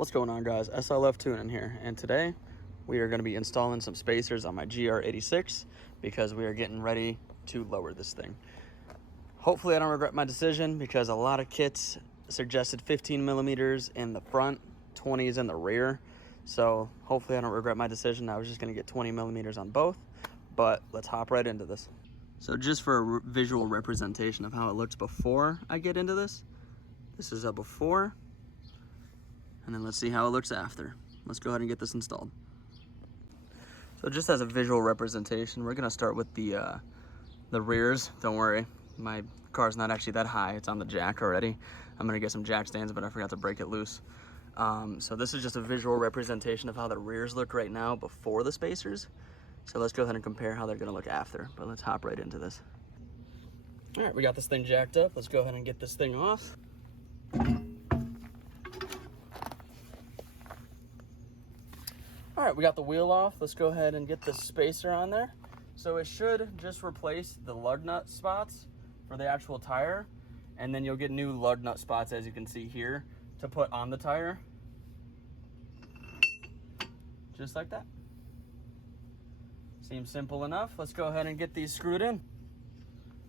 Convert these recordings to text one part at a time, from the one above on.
What's going on, guys? SLF Tuning here, and today we are going to be installing some spacers on my GR86 because we are getting ready to lower this thing. Hopefully I don't regret my decision because a lot of kits suggested 15 millimeters in the front, 20s in the rear. So hopefully I don't regret my decision. I was just going to get 20 millimeters on both, but let's hop right into this. So just for a visual representation of how it looks before I get into this, this is a before. And then let's see how it looks after. Let's go ahead and get this installed. So just as a visual representation, we're gonna start with the rears. Don't worry, my car's not actually that high. It's on the jack already. I'm gonna get some jack stands, but I forgot to break it loose. So this is just a visual representation of how the rears look right now before the spacers. So let's go ahead and compare how they're gonna look after, but let's hop right into this. All right, we got this thing jacked up. Let's go ahead and get this thing off. All right, we got the wheel off. Let's go ahead and get the spacer on there. So it should just replace the lug nut spots for the actual tire. And then you'll get new lug nut spots, as you can see here, to put on the tire. Just like that. Seems simple enough. Let's go ahead and get these screwed in.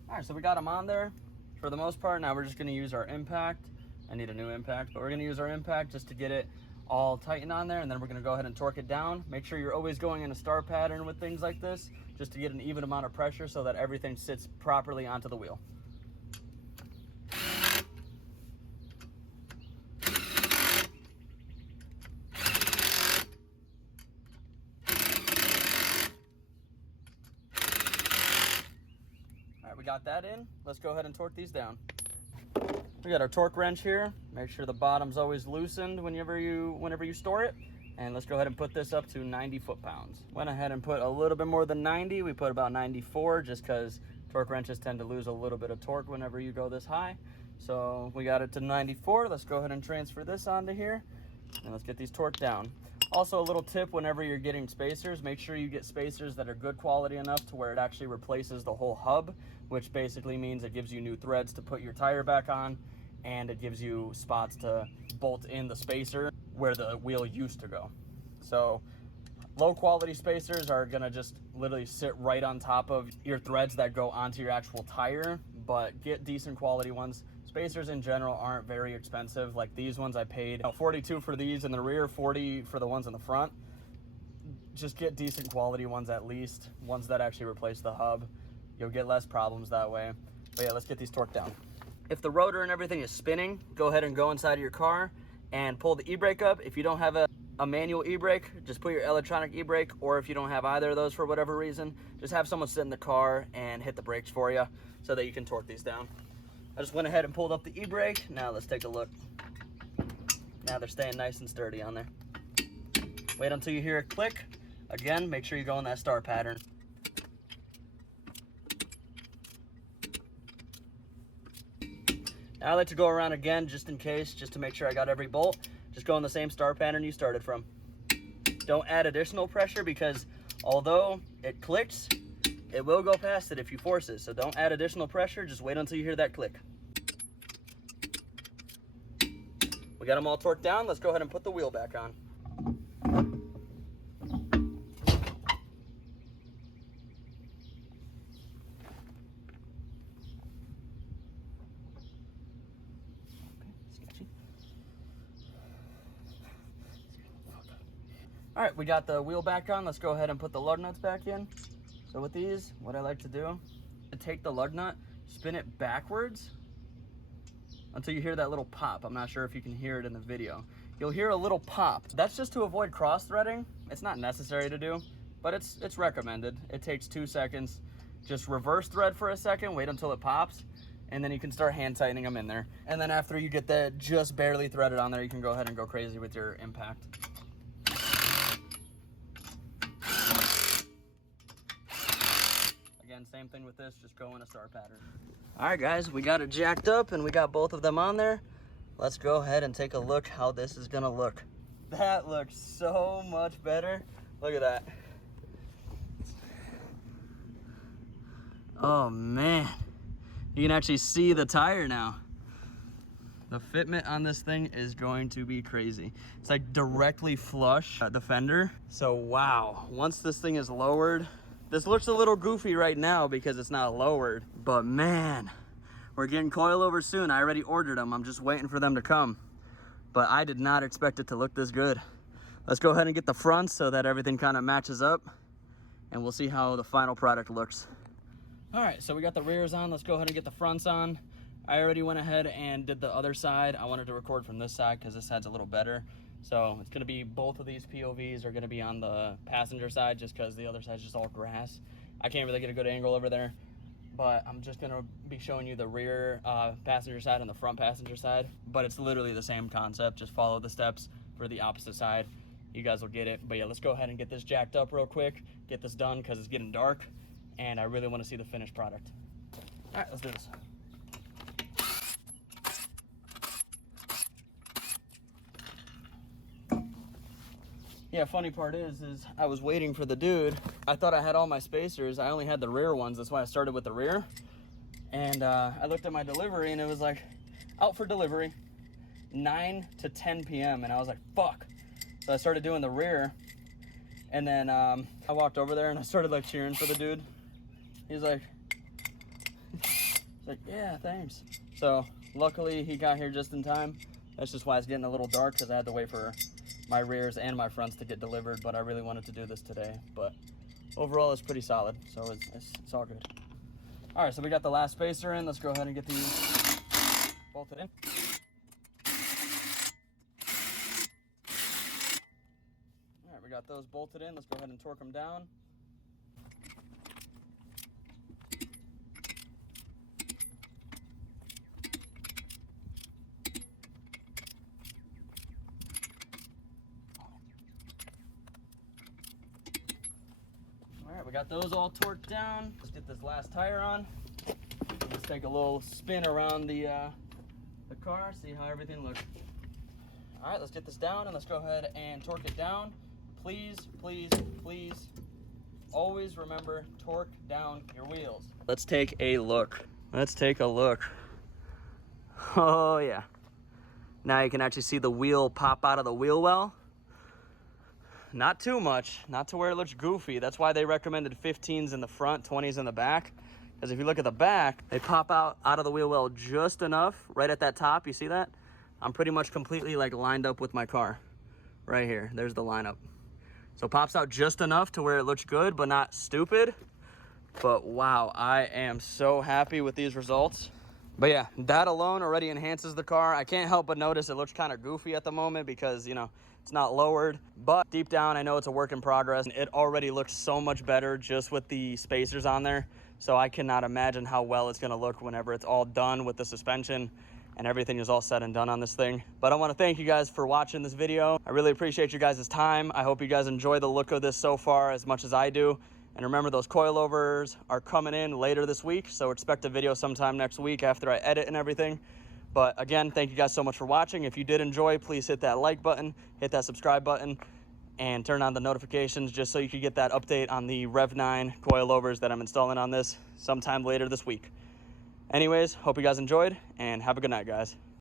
All right, so we got them on there for the most part. Now we're just gonna use our impact. I need a new impact, but we're gonna use our impact just to get it all tightened on there, and then we're gonna go ahead and torque it down. Make sure you're always going in a star pattern with things like this, just to get an even amount of pressure so that everything sits properly onto the wheel. All right, we got that in. Let's go ahead and torque these down. We got our torque wrench here. Make sure the bottom's always loosened whenever you store it. And let's go ahead and put this up to 90 foot-pounds. Went ahead and put a little bit more than 90. We put about 94 just because torque wrenches tend to lose a little bit of torque whenever you go this high. So we got it to 94. Let's go ahead and transfer this onto here. And let's get these torqued down. Also, a little tip whenever you're getting spacers, make sure you get spacers that are good quality enough to where it actually replaces the whole hub, which basically means it gives you new threads to put your tire back on, and it gives you spots to bolt in the spacer where the wheel used to go. So low quality spacers are gonna just literally sit right on top of your threads that go onto your actual tire, but get decent quality ones. Spacers in general aren't very expensive. Like these ones I paid $42 for these in the rear, $40 for the ones in the front. Just get decent quality ones, at least ones that actually replace the hub. You'll get less problems that way. But yeah, let's get these torqued down. If the rotor and everything is spinning, go ahead and go inside of your car and pull the e-brake up. If you don't have a manual e-brake, just put your electronic e-brake, or if you don't have either of those for whatever reason, just have someone sit in the car and hit the brakes for you so that you can torque these down. I just went ahead and pulled up the e-brake. Now let's take a look. Now they're staying nice and sturdy on there. Wait until you hear a click. Again, make sure you go in that star pattern. Now I like to go around again just in case, just to make sure I got every bolt. Just go in the same star pattern you started from. Don't add additional pressure because although it clicks, it will go past it if you force it. So don't add additional pressure, just wait until you hear that click. We got them all torqued down. Let's go ahead and put the wheel back on. All right, we got the wheel back on. Let's go ahead and put the lug nuts back in. So with these, what I like to do is take the lug nut, spin it backwards until you hear that little pop. I'm not sure if you can hear it in the video. You'll hear a little pop. That's just to avoid cross-threading. It's not necessary to do, but it's recommended. It takes 2 seconds. Just reverse thread for a second, wait until it pops, and then you can start hand tightening them in there. And then after you get that just barely threaded on there, you can go ahead and go crazy with your impact. Again, same thing with this, just go in a star pattern. All right, guys, we got it jacked up and we got both of them on there. Let's go ahead and take a look how this is gonna look. That looks so much better. Look at that. Oh man, you can actually see the tire now. The fitment on this thing is going to be crazy. It's like directly flush the fender. So wow, once this thing is lowered, this looks a little goofy right now because it's not lowered, but man, we're getting coilovers soon. I already ordered them. I'm just waiting for them to come, but I did not expect it to look this good. Let's go ahead and get the fronts so that everything kind of matches up, and we'll see how the final product looks. All right, so we got the rears on. Let's go ahead and get the fronts on. I already went ahead and did the other side. I wanted to record from this side because this side's a little better. So it's gonna be, both of these POVs are gonna be on the passenger side just because the other side's just all grass. I can't really get a good angle over there, but I'm just gonna be showing you the rear passenger side and the front passenger side. But it's literally the same concept. Just follow the steps for the opposite side. You guys will get it. But yeah, let's go ahead and get this jacked up real quick, get this done because it's getting dark and I really wanna see the finished product. All right, let's do this. Yeah, funny part is I was waiting for the dude. I thought I had all my spacers. I only had the rear ones. That's why I started with the rear. And I looked at my delivery and it was like, out for delivery, 9 to 10 p.m. And I was like, fuck. So I started doing the rear. And then I walked over there and I started like cheering for the dude. He's like, yeah, thanks. So luckily he got here just in time. That's just why it's getting a little dark because I had to wait for my rears and my fronts to get delivered, but I really wanted to do this today. But overall, it's pretty solid, so it's all good. All right, so we got the last spacer in. Let's go ahead and get these bolted in. All right, we got those bolted in. Let's go ahead and torque them down. All right, we got those all torqued down. Let's get this last tire on. Let's take a little spin around the car, see how everything looks. All right, let's get this down and let's go ahead and torque it down. Please, please, please, always remember, torque down your wheels. Let's take a look. Let's take a look. Oh yeah. Now you can actually see the wheel pop out of the wheel well. Not too much, not to where it looks goofy. That's why they recommended 15s in the front, 20s in the back. Because if you look at the back, they pop out of the wheel well just enough, right at that top, you see that? I'm pretty much completely like lined up with my car. Right here, there's the lineup. So it pops out just enough to where it looks good, but not stupid. But wow, I am so happy with these results. But yeah, that alone already enhances the car. I can't help but notice it looks kind of goofy at the moment because, you know, it's not lowered, but deep down, I know it's a work in progress. It already looks so much better just with the spacers on there. So I cannot imagine how well it's gonna look whenever it's all done with the suspension and everything is all said and done on this thing. But I wanna thank you guys for watching this video. I really appreciate you guys' time. I hope you guys enjoy the look of this so far as much as I do. And remember, those coilovers are coming in later this week. So expect a video sometime next week after I edit and everything. But again, thank you guys so much for watching. If you did enjoy, please hit that like button, hit that subscribe button, and turn on the notifications just so you can get that update on the Rev 9 coilovers that I'm installing on this sometime later this week. Anyways, hope you guys enjoyed, and have a good night, guys.